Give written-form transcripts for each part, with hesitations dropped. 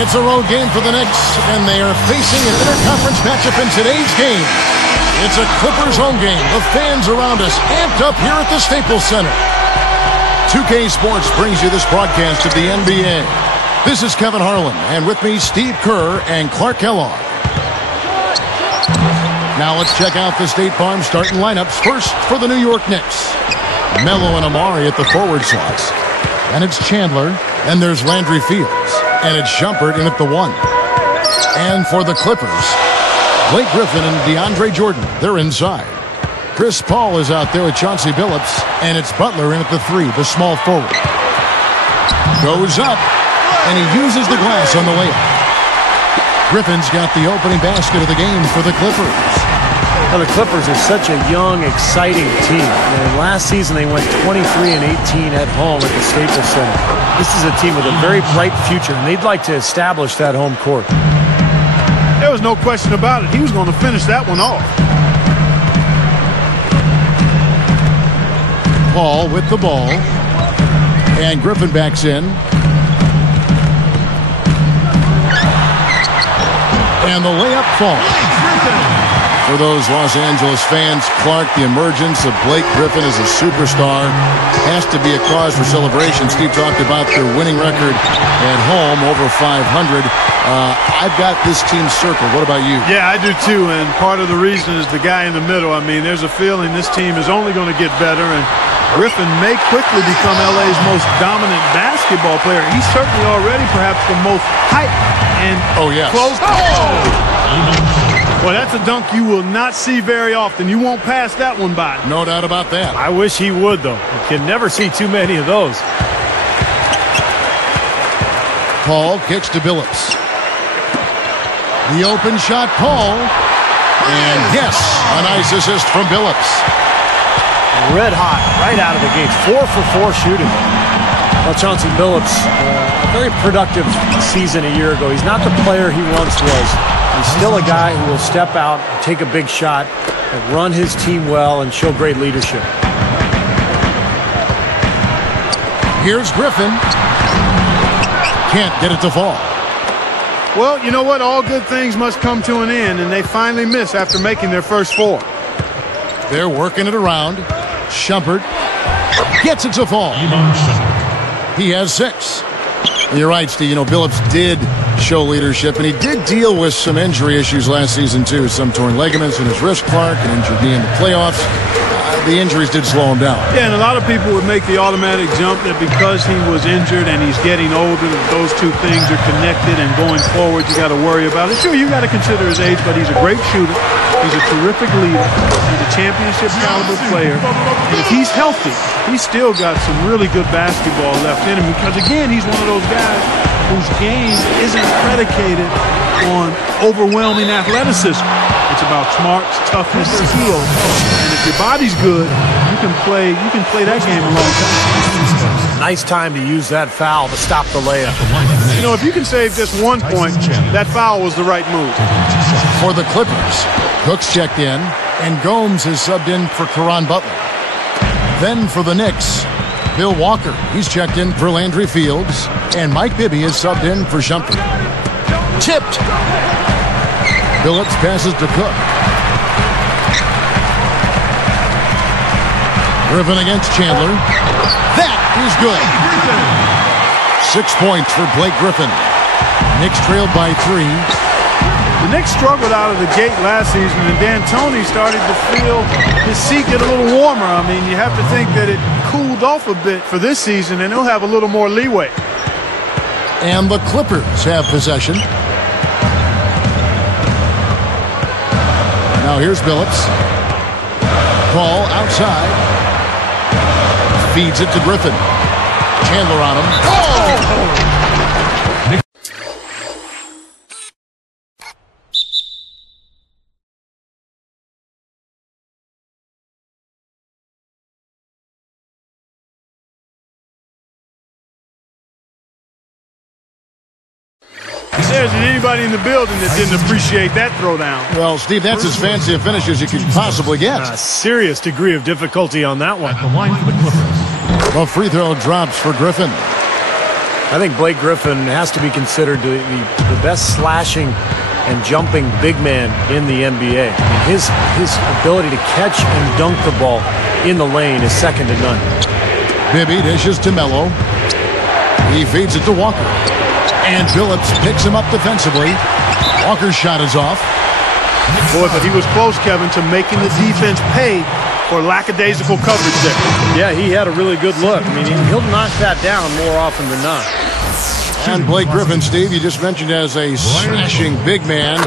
It's a road game for the Knicks, and they are facing an interconference matchup in today's game. It's a Clippers home game. The fans around us amped up here at the Staples Center. 2K Sports brings you this broadcast of the NBA. This is Kevin Harlan, and with me, Steve Kerr and Clark Kellogg. Now let's check out the State Farm starting lineups. First for the New York Knicks. Melo and Amari at the forward slots. And it's Chandler, and there's Landry Fields. And it's Shumpert in at the 1. And for the Clippers, Blake Griffin and DeAndre Jordan, they're inside. Chris Paul is out there with Chauncey Billups, and it's Butler in at the 3, the small forward. Goes up, and he uses the glass on the layup. Griffin's got the opening basket of the game for the Clippers. Well, the Clippers are such a young, exciting team. And last season, they went 23-18 at home at the Staples Center. This is a team with a very bright future, and they'd like to establish that home court. There was no question about it. He was going to finish that one off. Paul with the ball. And Griffin backs in. And the layup falls. For those Los Angeles fans, Clark, the emergence of Blake Griffin as a superstar has to be a cause for celebration. Steve talked about their winning record at home, over 500. I've got this team circled. What about you? Yeah, I do too, and part of the reason is the guy in the middle. I mean, there's a feeling this team is only going to get better, and Griffin may quickly become LA's most dominant basketball player. He's certainly already perhaps the most hyped and close. Well, that's a dunk you will not see very often. You won't pass that one by. No doubt about that. I wish he would, though. You can never see too many of those. Paul kicks to Billups. The open shot, Paul. And yes, a nice assist from Billups. Red hot, right out of the gates. 4 for 4 shooting. Well, Chauncey Billups, a very productive season a year ago. He's not the player he once was. He's still a guy who will step out, take a big shot, and run his team well and show great leadership. Here's Griffin. Can't get it to fall. Well, you know what? All good things must come to an end, and they finally miss after making their first 4. They're working it around. Shumpert gets it to fall. He has 6. And you're right, Steve. You know, Billups did show leadership, and he did deal with some injury issues last season, too. Some torn ligaments in his wrist, Clark, an injured knee in the playoffs. The injuries did slow him down. Yeah, and a lot of people would make the automatic jump that because he was injured and he's getting older, that those two things are connected, and going forward, you got to worry about it. Sure, you got to consider his age, but he's a great shooter. He's a terrific leader. He's a championship caliber player. And if he's healthy, he's still got some really good basketball left in him, because, again, he's one of those guys whose game isn't predicated on overwhelming athleticism. It's about smarts, toughness, skill, and if your body's good, you can play that game a long time. Nice time to use that foul to stop the layup. You know, if you can save just 1 point, that foul was the right move. For the Clippers, Cook's checked in, and Gomes is subbed in for Caron Butler. Then for the Knicks, Bill Walker, he's checked in for Landry Fields, and Mike Bibby is subbed in for Shumpert. Tipped. Billups passes to Cook. Griffin against Chandler. That is good. 6 points for Blake Griffin. Knicks trailed by 3. The Knicks struggled out of the gate last season, and D'Antoni started to feel his seat get a little warmer. I mean, you have to think that it cooled off a bit for this season, and he'll have a little more leeway. And the Clippers have possession. Now here's Billups. Paul outside. Feeds it to Griffin. Chandler on him. Oh! There isn't anybody in the building that didn't appreciate that throwdown. Well, Steve, that's as fancy a finish as you could possibly get. A serious degree of difficulty on that one. The free throw drops for Griffin. I think Blake Griffin has to be considered the best slashing and jumping big man in the NBA. I mean, his ability to catch and dunk the ball in the lane is second to none. Bibby dishes to Melo. He feeds it to Walker. And Phillips picks him up defensively. Walker's shot is off. Boy, but he was close, Kevin, to making the defense pay for lackadaisical coverage there. Yeah, he had a really good look. I mean, he'll knock that down more often than not. And Blake Griffin, Steve, you just mentioned as a slashing big man.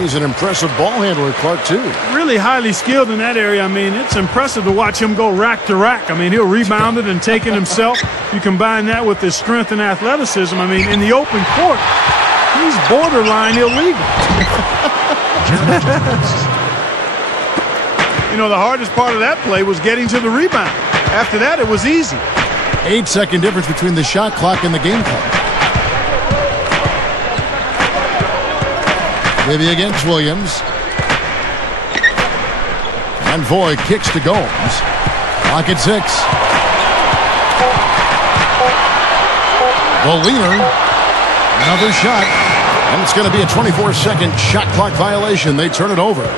He's an impressive ball handler, Clark, too. Really highly skilled in that area. I mean, it's impressive to watch him go rack to rack. I mean, he'll rebound it and take it himself. You combine that with his strength and athleticism. I mean, in the open court, he's borderline illegal. You know, the hardest part of that play was getting to the rebound. After that, it was easy. 8-second difference between the shot clock and the game clock. Maybe against Williams. And Voigt kicks to Gomes. Clock at 6. The leaner. Another shot. And it's going to be a 24-second shot clock violation. They turn it over.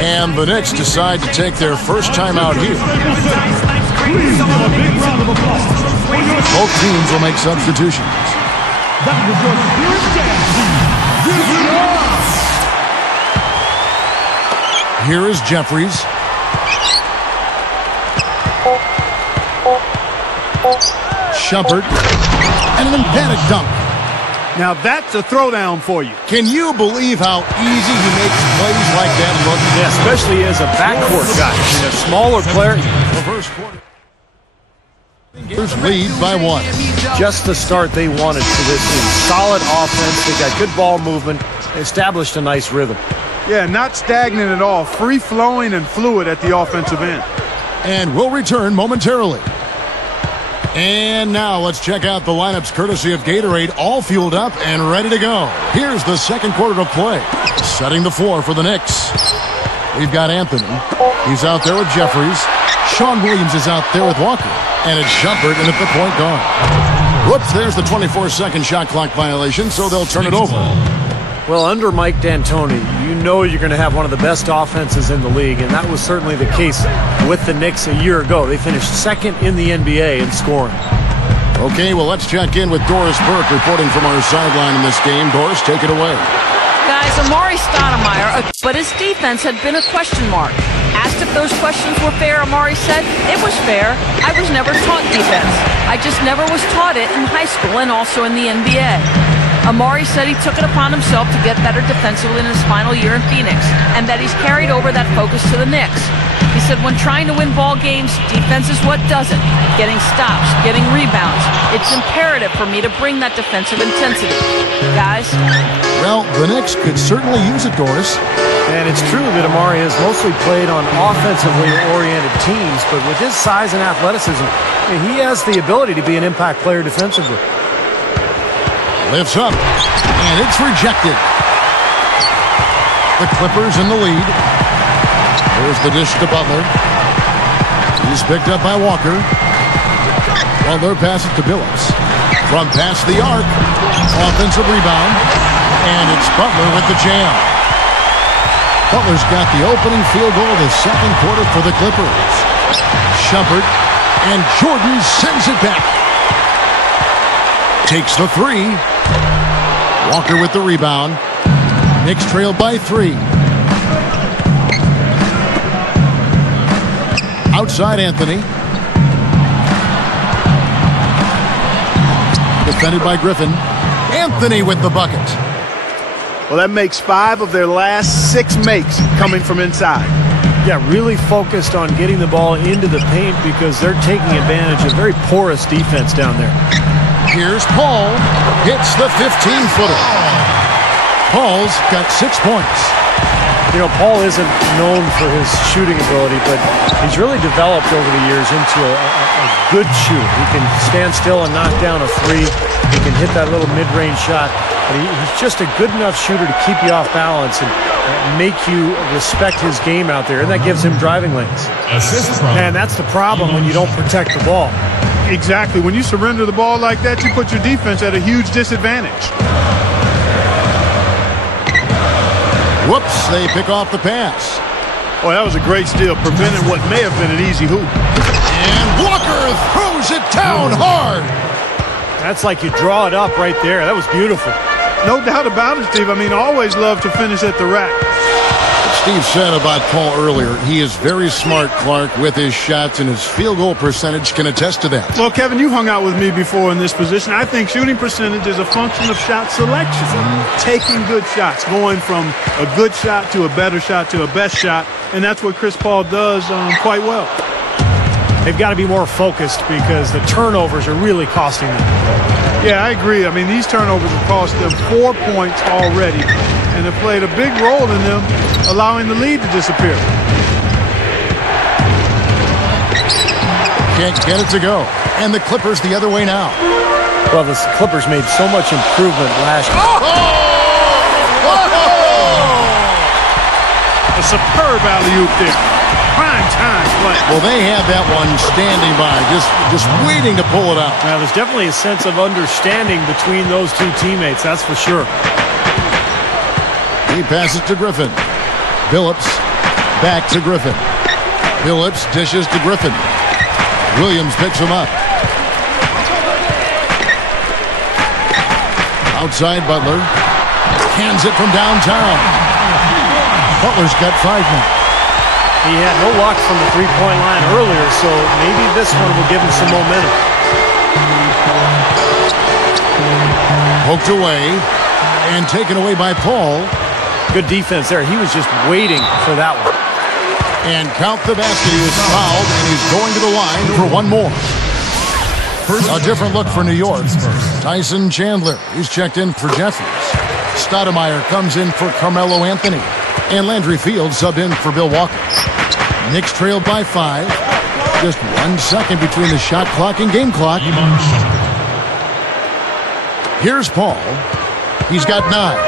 And the Knicks decide to take their first time out here. Both teams will make substitutions. Here is Jeffries. Shumpert. And an emphatic dunk. Now that's a throwdown for you. Can you believe how easy he makes plays like that look? Yeah, especially as a backcourt guy. I mean, a smaller player. Reverse quarter. Lead by 1. Just the start they wanted for this team. Solid offense. They got good ball movement. Established a nice rhythm. Yeah, not stagnant at all. Free-flowing and fluid at the offensive end. And we'll return momentarily. And now let's check out the lineups courtesy of Gatorade, all fueled up and ready to go. Here's the second quarter of play. Setting the floor for the Knicks. We've got Anthony. He's out there with Jeffries. Sean Williams is out there with Walker. And it's Shumpert in at the point guard. Whoops, there's the 24-second shot clock violation, so they'll turn it over. Well, under Mike D'Antoni, you know you're going to have one of the best offenses in the league, and that was certainly the case with the Knicks a year ago. They finished second in the NBA in scoring. Okay, well, let's check in with Doris Burke reporting from our sideline in this game. Doris, take it away. Guys, Amari Stoudemire, but his defense had been a question mark. Asked if those questions were fair, Amari said, "It was fair. I was never taught defense. I just never was taught it in high school and also in the NBA." Amari said he took it upon himself to get better defensively in his final year in Phoenix, and that he's carried over that focus to the Knicks. He said when trying to win ball games, defense is what does it. Getting stops, getting rebounds. It's imperative for me to bring that defensive intensity. Guys? Well, the Knicks could certainly use it, Doris. And it's true that Amari has mostly played on offensively oriented teams, but with his size and athleticism, he has the ability to be an impact player defensively. Lifts up, and it's rejected. The Clippers in the lead. There's the dish to Butler. He's picked up by Walker. Butler passes to Billups. From past the arc, offensive rebound, and it's Butler with the jam. Butler's got the opening field goal of the second quarter for the Clippers. Shumpert, and Jordan sends it back. Takes the 3. Walker with the rebound. Knicks trail by 3. Outside Anthony. Defended by Griffin. Anthony with the bucket. Well, that makes 5 of their last 6 makes coming from inside. Yeah, really focused on getting the ball into the paint because they're taking advantage of very porous defense down there. Here's Paul. Hits the 15-footer. Paul's got 6 points. You know, Paul isn't known for his shooting ability, but he's really developed over the years into a good shooter. He can stand still and knock down a 3. He can hit that little mid-range shot. but he's just a good enough shooter to keep you off balance and make you respect his game out there, and that gives him driving lanes. And that's the problem when you don't protect the ball. Exactly. When you surrender the ball like that, you put your defense at a huge disadvantage. Whoops, they pick off the pass. Oh, that was a great steal, preventing what may have been an easy hoop. And Walker throws it down hard. That's like you draw it up right there. That was beautiful. No doubt about it, Steve. I mean, I always love to finish at the rack. Steve said about Paul earlier, he is very smart, Clark, with his shots, and his field goal percentage can attest to that. Well, Kevin, you hung out with me before in this position. I think shooting percentage is a function of shot selection. Taking good shots, going from a good shot to a better shot to a best shot, and that's what Chris Paul does quite well. They've got to be more focused because the turnovers are really costing them. Yeah, I agree. I mean, these turnovers have cost them 4 points already, and have played a big role in them allowing the lead to disappear. Can't get it to go. And the Clippers the other way now. Well, the Clippers made so much improvement last year. A superb alley-oop there. Prime time play. Well, they had that one standing by, just waiting to pull it out. Now, there's definitely a sense of understanding between those two teammates, that's for sure. He passes to Griffin. Billups back to Griffin. Billups dishes to Griffin. Williams picks him up. Outside Butler. Hands it from downtown. Butler's got 5 now. He had no luck from the three-point line earlier, so maybe this one will give him some momentum. Poked away and taken away by Paul. Good defense there. He was just waiting for that one. And count the basket. He was fouled, and he's going to the line for one more. A different look for New York. Tyson Chandler, he's checked in for Jeffries. Stoudemire comes in for Carmelo Anthony. And Landry Fields subbed in for Bill Walker. Knicks trailed by 5. Just 1 second between the shot clock and game clock. Here's Paul. He's got 9.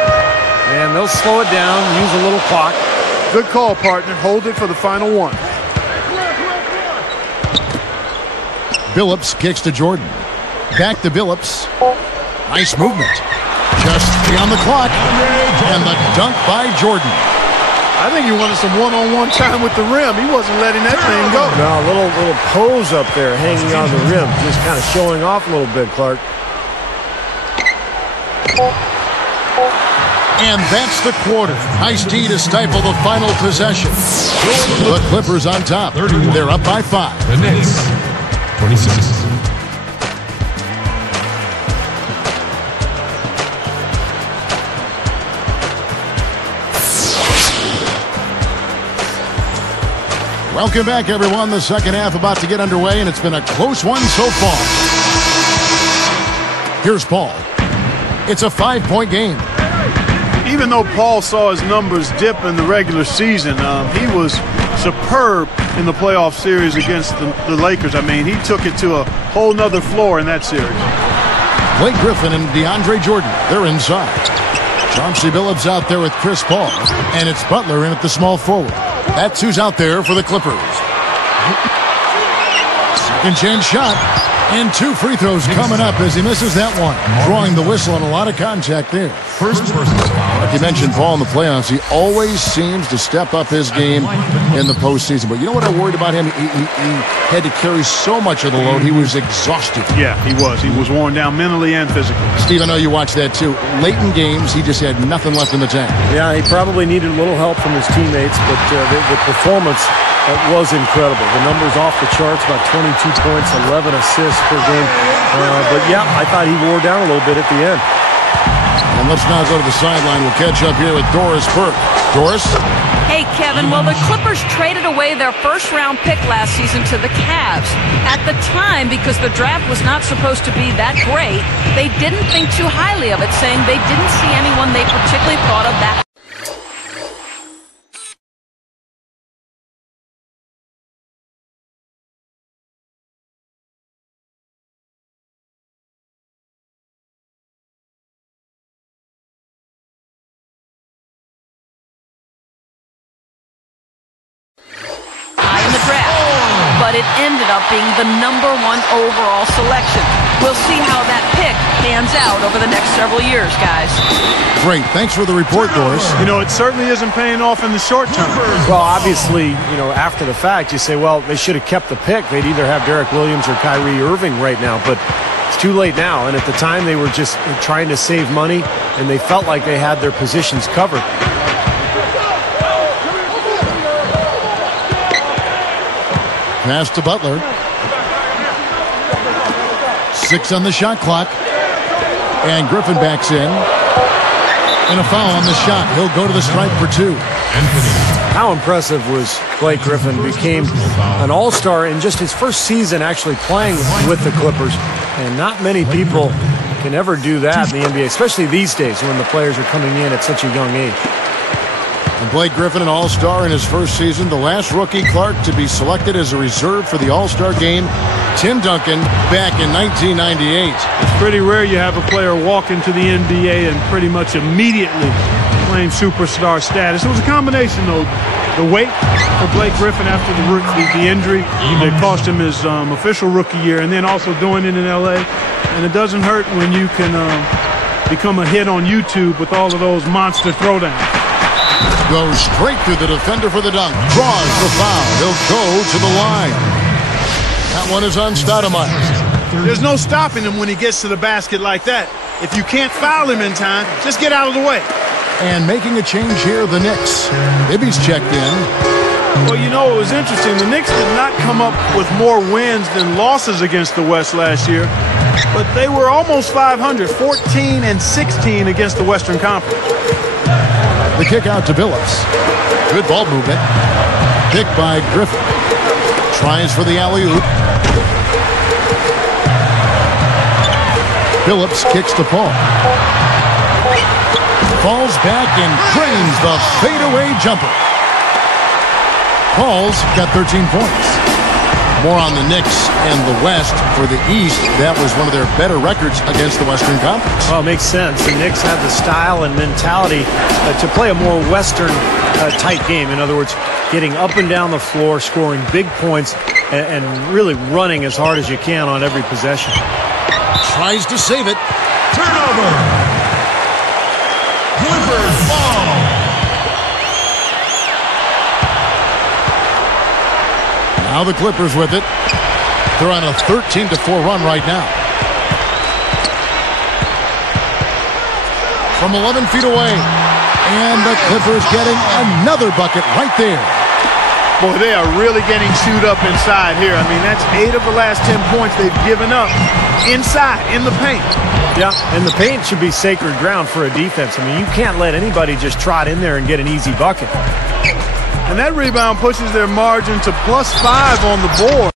And they'll slow it down, use a little clock. Good call, partner. Hold it for the final one. Billups kicks to Jordan. Back to Billups. Nice movement. Just 3 on the clock. And the dunk by Jordan. I think he wanted some one-on-one time with the rim. He wasn't letting that thing go. No, a little pose up there hanging on the rim. Just kind of showing off a little bit, Clark. And that's the quarter. Nice D to stifle the final possession. The Clippers on top. They're up by 5. The Knicks, 26. Welcome back, everyone. The second half about to get underway, and it's been a close one so far. Here's Paul. It's a 5-point game. Even though Paul saw his numbers dip in the regular season, he was superb in the playoff series against the Lakers. I mean, he took it to a whole nother floor in that series. Blake Griffin and DeAndre Jordan, they're inside. Chauncey Billups out there with Chris Paul, and it's Butler in at the small forward. That's who's out there for the Clippers. Second chance shot. And 2 free throws coming up as he misses that one. Drawing the whistle and a lot of contact there. First person's foul. Like you mentioned, Paul, in the playoffs, he always seems to step up his game in the postseason. But you know what I worried about him? He had to carry so much of the load. He was exhausted. Yeah, he was. He was worn down mentally and physically. Steve, I know you watched that too. Late in games, he just had nothing left in the tank. Yeah, he probably needed a little help from his teammates, but the performance was incredible. The numbers off the charts, about 22 points, 11 assists per game. But yeah, I thought he wore down a little bit at the end. And let's now go to the sideline. We'll catch up here with Doris Burke. Doris? Hey, Kevin. Well, the Clippers traded away their first-round pick last season to the Cavs. At the time, because the draft was not supposed to be that great, they didn't think too highly of it, saying they didn't see anyone they particularly thought of that draft, but it ended up being the #1 overall selection. We'll see how that pick pans out over the next several years, guys. Great. Thanks for the report, Doris. You know, it certainly isn't paying off in the short term. Well, obviously, you know, after the fact, you say, well, they should have kept the pick. They'd either have Derek Williams or Kyrie Irving right now, but it's too late now. And at the time, they were just trying to save money, and they felt like they had their positions covered. Pass to Butler. 6 on the shot clock. And Griffin backs in. And a foul on the shot. He'll go to the stripe for 2. How impressive was Blake Griffin? Became an all-star in just his first season actually playing with the Clippers. And not many people can ever do that in the NBA, especially these days when the players are coming in at such a young age. And Blake Griffin, an all-star in his first season. The last rookie, Clark, to be selected as a reserve for the All-Star game, Tim Duncan, back in 1998. It's pretty rare you have a player walk into the NBA and pretty much immediately claim superstar status. It was a combination, though. The weight for Blake Griffin after the injury that cost him his official rookie year, and then also doing it in L.A. And it doesn't hurt when you can become a hit on YouTube with all of those monster throwdowns. Goes straight through the defender for the dunk. Draws the foul. He'll go to the line. That one is on Stoudemire. There's no stopping him when he gets to the basket like that. If you can't foul him in time, just get out of the way. And making a change here, the Knicks. Ibby's checked in. Well, you know, it was interesting. The Knicks did not come up with more wins than losses against the West last year, but they were almost 500, 14-16 against the Western Conference. The kick out to Billups. Good ball movement. Pick by Griffin. Tries for the alley-oop. Billups kicks to Paul. Falls back and drains the fadeaway jumper. Paul's got 13 points. More on the Knicks and the West. For the East, that was one of their better records against the Western Conference. Well, it makes sense. The Knicks have the style and mentality to play a more Western-type game. In other words, getting up and down the floor, scoring big points, and really running as hard as you can on every possession. Tries to save it. Turnover. Clippers ball. Now the Clippers with it. They're on a 13-4 run right now. From 11 feet away. And the Clippers getting another bucket right there. Boy, they are really getting chewed up inside here. I mean, that's 8 of the last 10 points they've given up inside, in the paint. Yeah, and the paint should be sacred ground for a defense. I mean, you can't let anybody just trot in there and get an easy bucket. And that rebound pushes their margin to +5 on the board.